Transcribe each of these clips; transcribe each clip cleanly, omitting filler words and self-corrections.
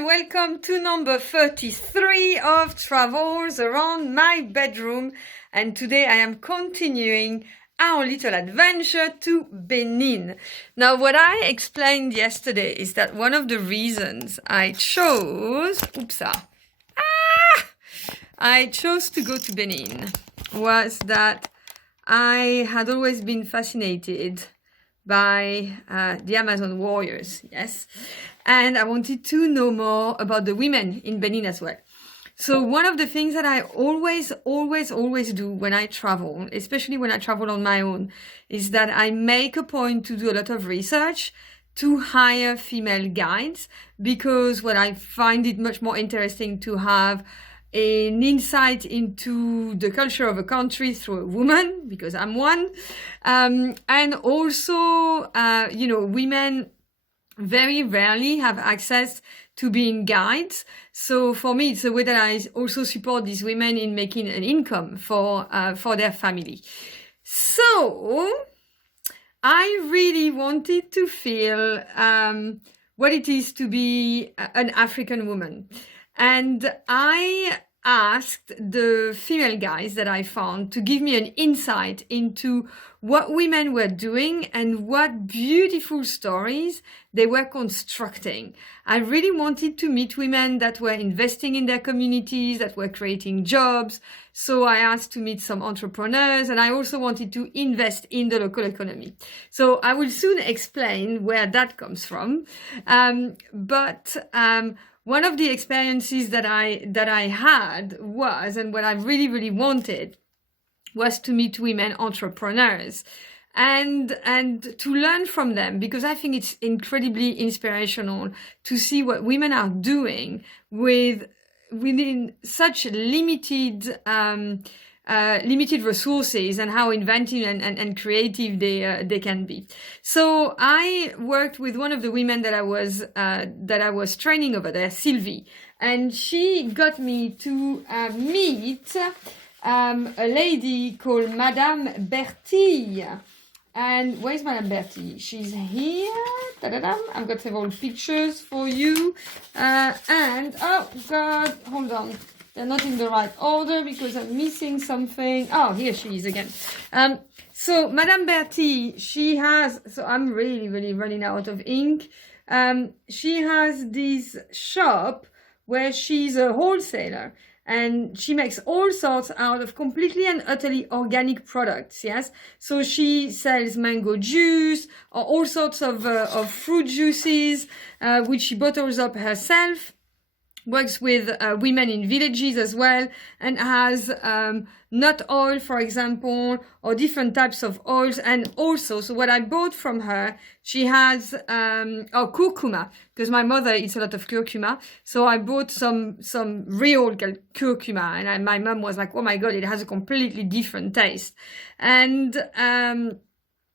and welcome to number 33 of Travels Around My Bedroom. And today I am continuing our little adventure to Benin. Now, what I explained yesterday is that one of the reasons I chose, I chose to go to Benin was that I had always been fascinated by the Amazon warriors, yes, and I wanted to know more about the women in Benin as well. So one of the things that I always do when I travel, especially when I travel on my own, is that I make a point to do a lot of research to hire female guides, because what I find it much more interesting to have an insight into the culture of a country through a woman, because I'm one. And also, women very rarely have access to being guides. So for me, it's a way that I also support these women in making an income for their family. So I really wanted to feel what it is to be an African woman. And I asked the female guides that I found to give me an insight into what women were doing and what beautiful stories they were constructing. I really wanted to meet women that were investing in their communities, that were creating jobs. So I asked to meet some entrepreneurs, and I also wanted to invest in the local economy. So I will soon explain where that comes from. One of the experiences that I had was, and what I really wanted, was to meet women entrepreneurs and to learn from them, because I think it's incredibly inspirational to see what women are doing within such limited resources, and how inventive and creative they can be. So I worked with one of the women that I was training over there, Sylvie, and she got me to meet a lady called Madame Bertie. And where's Madame Bertie? She's here. Da-da-dam. I've got several pictures for you. And oh God, hold on. They're not in the right order because I'm missing something. Oh, here she is again. So Madame Bertie, so I'm really running out of ink. She has this shop where she's a wholesaler, and she makes all sorts out of completely and utterly organic products, yes? So she sells mango juice, or all sorts of fruit juices, which she bottles up herself. Works with women in villages as well, and has nut oil, for example, or different types of oils. And also, so what I bought from her, she has curcuma, because my mother eats a lot of curcuma. So I bought some real curcuma, and my mom was like, "Oh my God, it has a completely different taste." And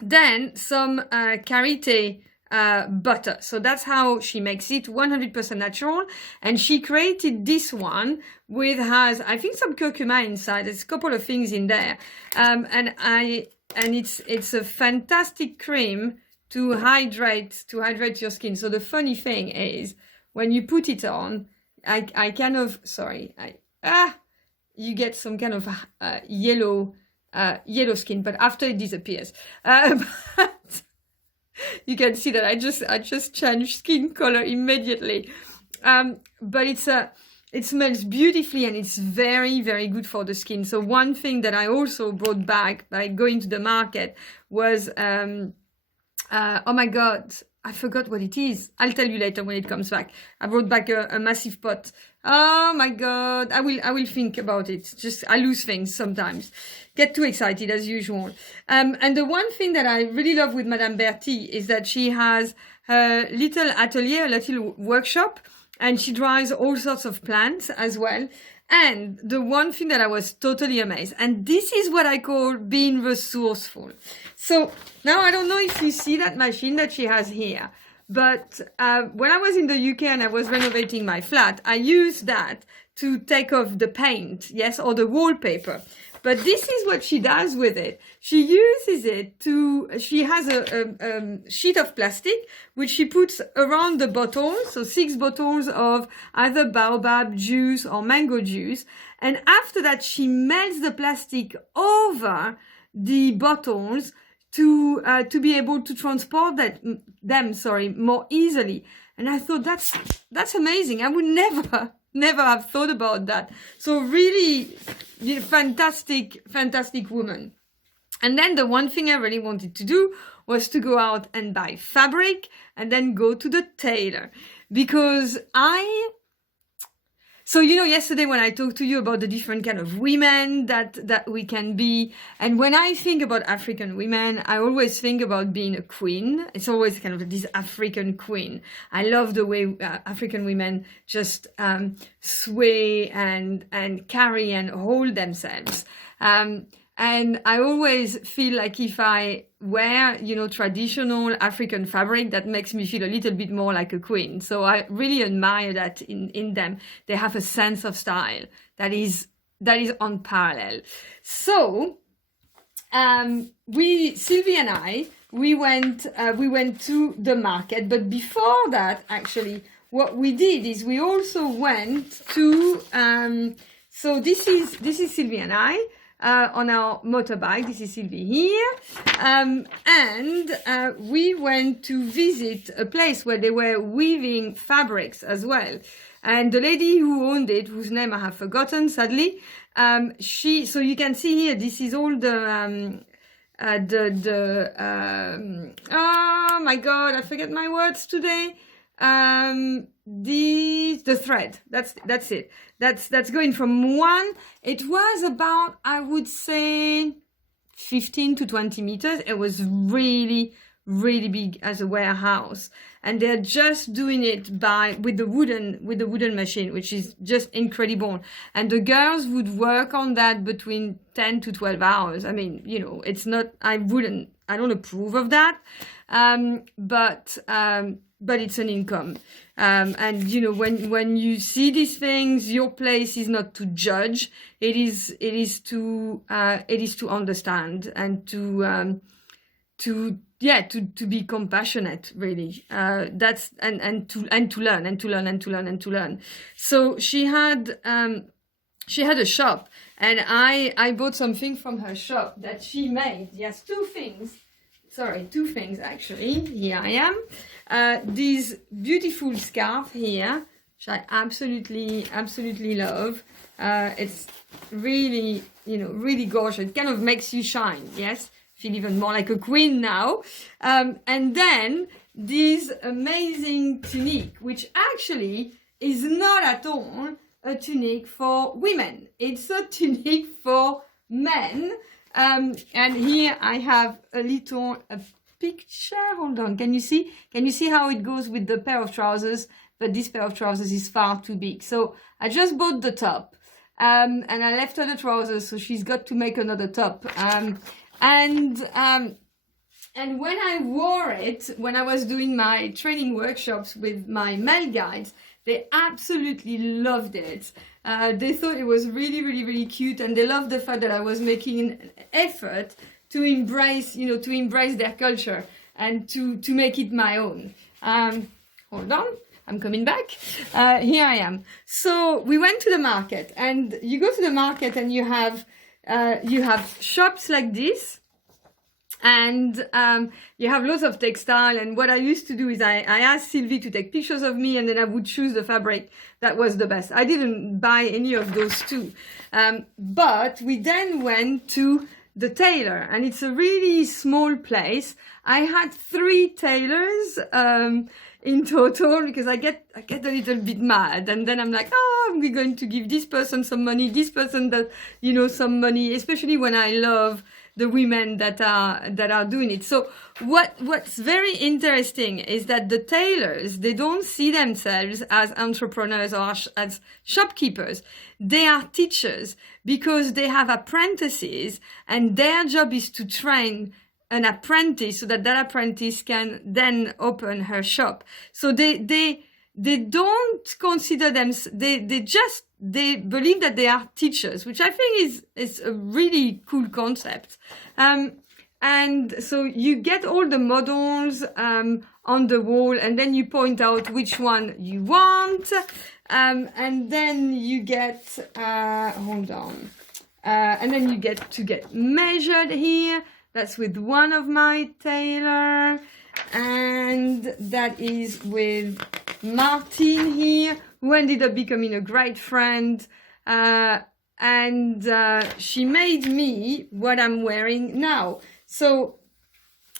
then some karité butter. So that's how she makes it, 100% natural. And she created this one has, I think, some curcuma inside. There's a couple of things in there. And it's a fantastic cream to hydrate your skin. So the funny thing is, when you put it on, you get some kind of yellow skin, but after it disappears. But you can see that I just changed skin color immediately. But it smells beautifully, and it's very good for the skin. So one thing that I also brought back by going to the market was, oh my God, I forgot what it is. I'll tell you later when it comes back. I brought back a massive pot. Oh my God, I will think about it. Just, I lose things sometimes. Get too excited as usual. And the one thing that I really love with Madame Bertie is that she has her little atelier, a little workshop, and she dries all sorts of plants as well. And the one thing that I was totally amazed, and this is what I call being resourceful. So now I don't know if you see that machine that she has here, but when I was in the UK and I was renovating my flat, I used that to take off the paint, yes, or the wallpaper. But this is what she does with it. She uses it she has a sheet of plastic which she puts around the bottles, so 6 bottles of either baobab juice or mango juice. And after that, she melts the plastic over the bottles to be able to transport them more easily. And I thought that's amazing. I would never have thought about that. So really, fantastic woman. And then the one thing I really wanted to do was to go out and buy fabric and then go to the tailor, because so, yesterday when I talked to you about the different kind of women that we can be, and when I think about African women, I always think about being a queen. It's always kind of this African queen. I love the way African women just sway and carry and hold themselves. And I always feel like if I wear, traditional African fabric, that makes me feel a little bit more like a queen. So I really admire that in them. They have a sense of style that is unparalleled. So, Sylvie and I, we went to the market. But before that, actually, what we did is we also went to, so this is Sylvie and I. On our motorbike. This is Sylvie here. And we went to visit a place where they were weaving fabrics as well. And the lady who owned it, whose name I have forgotten, sadly, so you can see here, this is all the oh my God, I forget my words today. The thread, that's it. That's going from one, it was about, I would say 15 to 20 meters. It was really, really big as a warehouse. And they're just doing it with the wooden machine, which is just incredible. And the girls would work on that between 10 to 12 hours. I mean, it's not, I don't approve of that. But it's an income. And when you see these things, your place is not to judge. It is to understand and to be compassionate, really. That's and to learn. So she had a shop, and I bought something from her shop that she made. Yes, two things actually. Here I am. This beautiful scarf here, which I absolutely love. It's really, really gorgeous. It kind of makes you shine. Yes, feel even more like a queen now. And then this amazing tunique, which actually is not at all a tunique for women. It's a tunique for men. And here I have a picture. Hold on. Can you see how it goes with the pair of trousers? But this pair of trousers is far too big. So I just bought the top. And I left her the trousers, so she's got to make another top. And when I wore it, when I was doing my training workshops with my male guides, they absolutely loved it. They thought it was really, really, really cute, and they loved the fact that I was making an effort to embrace their culture and to make it my own. Hold on, I'm coming back. Here I am. So we went to the market, and you go to the market and you have shops like this. And you have lots of textile, and what I used to do is I asked Sylvie to take pictures of me, and then I would choose the fabric that was the best. I didn't buy any of those two, but we then went to the tailor, and it's a really small place. I had 3 tailors in total, because I get a little bit mad, and then I'm like, we're going to give this person some money, this person that some money, especially when I love the women that are doing it. So what's very interesting is that the tailors, they don't see themselves as entrepreneurs or as shopkeepers. They are teachers, because they have apprentices, and their job is to train an apprentice so that apprentice can then open her shop. So they they don't consider them, they believe that they are teachers, which I think is a really cool concept. And so you get all the models on the wall, and then you point out which one you want, and then you get, and then you get to get measured here. That's with one of my tailor, and that is with Martin here, who ended up becoming a great friend, and she made me what I'm wearing now. So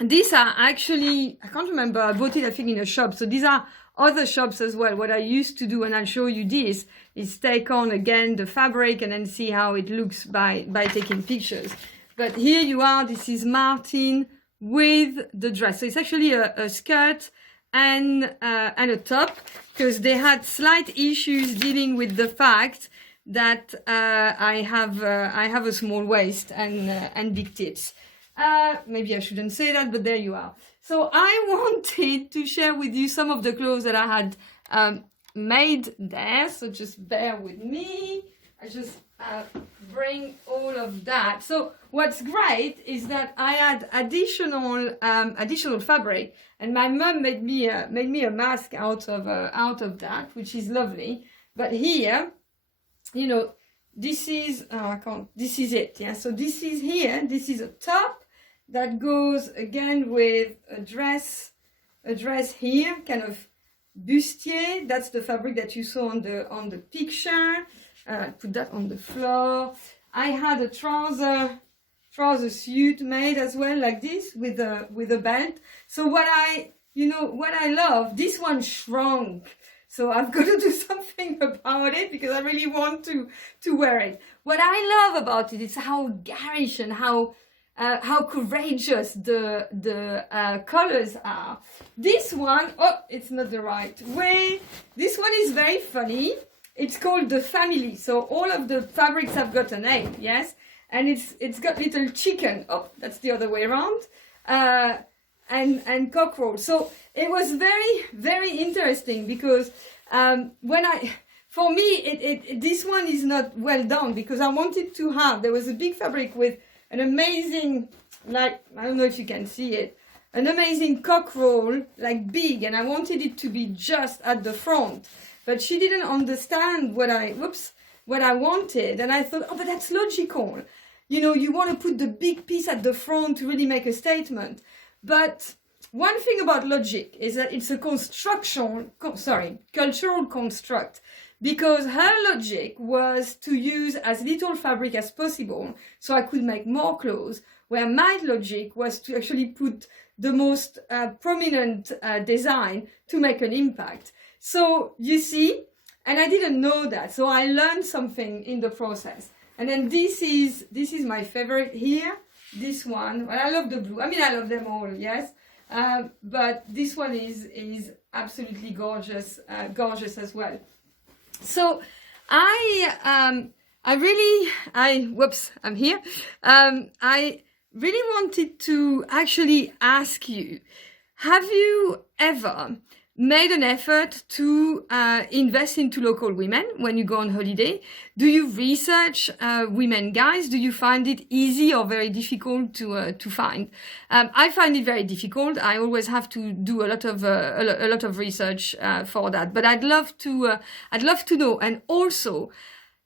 these are actually, I can't remember, I bought it I think in a shop, so these are other shops as well. What I used to do, and I'll show you this, is take on again the fabric and then see how it looks by taking pictures. But here you are, this is Martin with the dress. So it's actually a skirt and a top, because they had slight issues dealing with the fact that I have a small waist and big tits. Maybe I shouldn't say that, but there you are. So I wanted to share with you some of the clothes that I had made there. So just bear with me. I just bring all of that. So what's great is that I had additional fabric, and my mum made me a mask out of that, which is lovely. But here, you know, this is this is it. Yeah. So this is here. This is a top that goes again with a dress here, kind of bustier. That's the fabric that you saw on the picture. Put that on the floor. I had a trouser suit made as well, like this, with a belt. So what I love, this one shrunk. So I've got to do something about it, because I really want to wear it. What I love about it is how garish and how courageous the colors are. This one, oh, it's not the right way. This one is very funny. It's called the family. So all of the fabrics have got a name, yes? And it's got little chicken. Oh, that's the other way around. And cockerel. So it was very, very interesting, because for me, this one is not well done, because I wanted to have, there was a big fabric with an amazing, like, I don't know if you can see it, an amazing cockerel, like big, and I wanted it to be just at the front. But she didn't understand what I wanted, and I thought, oh, but that's logical. You know, you want to put the big piece at the front to really make a statement. But one thing about logic is that it's a cultural construct, because her logic was to use as little fabric as possible so I could make more clothes, where my logic was to actually put the most prominent design to make an impact. So you see, and I didn't know that, so I learned something in the process. And then this is my favorite here, this one. Well, I love the blue. I mean, I love them all, yes. But this one is absolutely gorgeous, gorgeous as well. So I really wanted to actually ask you, have you ever made an effort to invest into local women when you go on holiday? Do you research women guides? Do you find it easy or very difficult to find? I find it very difficult. I always have to do a lot of research for that. But I'd love to know. And also,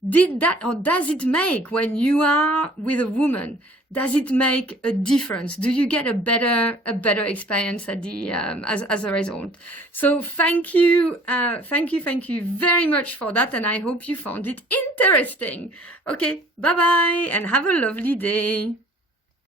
does it make, when you are with a woman, does it make a difference? Do you get a better experience at the as a result? So thank you very much for that, and I hope you found it interesting. Okay, bye bye, and have a lovely day.